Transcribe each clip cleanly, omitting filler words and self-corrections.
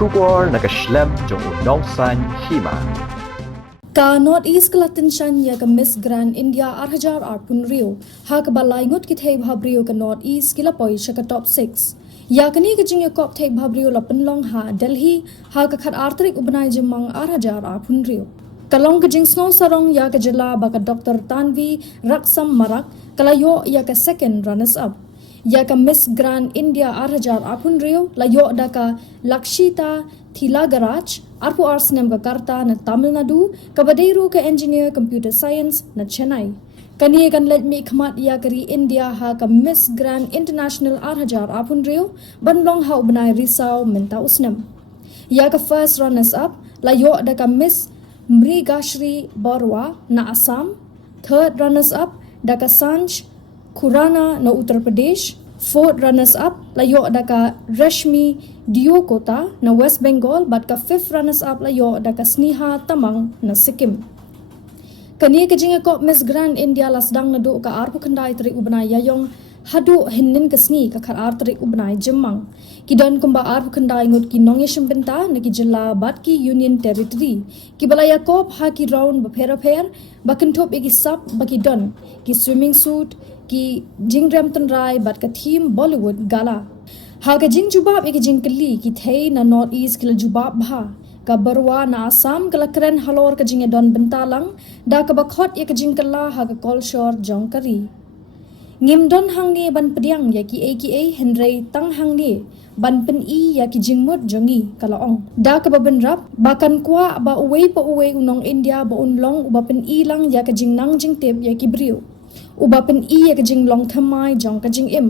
Shubor nakaslem jong unongsan Hima. Ka North East kala Tanshaiñ ya ka Miss Grand India 8,000 arpun rio. Ha ka balay ngot ki thei bhabrio ka North East kila poi siya ka top 6. Ya kani ka jing ya kop thei bhabrio la penlong ha Delhi ha ka khat artrik ubnai jemang 8,000 arpun rio. Kalong ka jing snow sarong ya ka jela ba ka Dr. Tanvi Raksam Marak kala yo ya ka second runners up. Ya ka Miss Grand India 8,000 arpun rio la yo da ka Lakshita Thilagaraj Arpu Arsnem ka Karta na Tamil Nadu, Kabadeiru ka Engineer Computer Science na Chennai. Kani kan let me khamat ya kari India ha ka Miss Grand International 8,000 apun rio, banlong ha ubnai Risau menta usnem. Ya ka first runners up, la yo da ka Miss Mrigashri Barwa na Assam, third runners up, da ka Sanj Khurana na Uttar Pradesh, fourth runners up layo daka Rashmi Diokota na West Bengal but ka fifth runners up layo daka Sneha Tamang na Sikkim. Kani ka jinga ko Miss Grand India lasdang na do ka arpu khandai tri ubnai yayong hadu hinnin ka sni ka khar tri ubnai jemmang kidon kumba arpu khandai ngot ki nong yeshim benta na ki jilla bat ki union territory ki balaya kop ha ki round ba pher bakin top igi sap baki don ki swimming suit ki jingrem tanrai bat ka theme Bollywood gala ha ka jing jubab ek jing kali ki thei na North East kila jubab bha ka barwa na Assam kala kren halor ka jing don bentalang da ka bakhot ek jing kala ha ka kolshor jong kari ngim don hang ni ban pediang ya ki aka Henry tang hang ni ban pen I ya ki jing mot jongi kala ong da ka baben rap bakan kwa ba uwei pa uwei unong India ba unlong uba pen I lang ya ka jing nang jing tep ya ki brio uba pen I ya ka jing long thamai jong ka jing im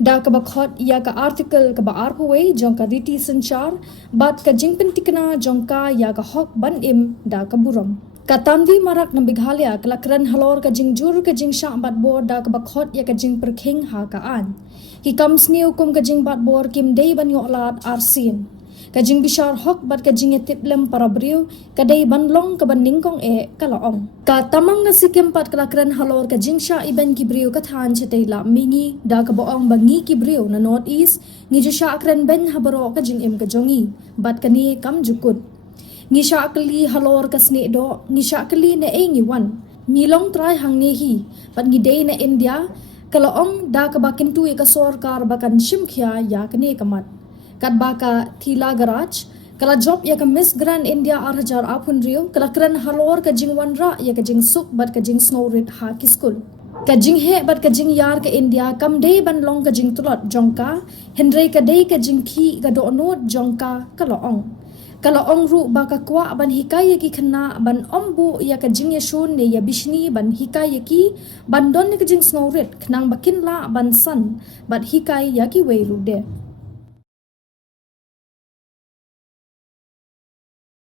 da ka bakhot ya ka article ka ba arpawei jong ka riti sanchar bat ka jing pen tikna jong ka ya ka hok ban im da ka buram ka Tanvi Marak na Bighalia kala kran halor ka jing jur ka jing sha bat bor da ka bakhot ya ka jing perking ha ka an ki kam sniu kum ka jing bat bor kim dei ban yo lat arsin ka jing bishar hok bat ka jing etiplem parabriu ka dei ban long ka ban ningkong e kala ong ka tamang na Sikkim pat kala kran halor ka jing sha iben ki briu ka than chete la mingi da ka boong bangi ki briu na North East ngi ju sha kran ben habaro ka jing im ka jongi bat ka ni kam jukut ngi sha kali halor ka sne do ngi sha kali na e ngi wan ngi long try hang ne hi pat ngi dei na India kala ong da ka bakin tu e ka sorkar bakan shimkhya ya ka ne kamat kat baka Thila Garaj kala job ya ka Miss Grand India 8,000 apun rio kala kran halor ka jing wanra ya ka jing suk bat ka jing snow rit ha ki school ka jing he bat ka jing yar ka India kam dei ban long ka jing tulot jongka Henry ka dei ka jing khi ka do not jongka kala ong ru baka kwa ban hikaya ki khna ban ombu ya ka jing yashun ne ya bishni ban hikaya ki ban don ne ka jing snow rit khnang bakin la ban san bat hikaya ya ki wei ru de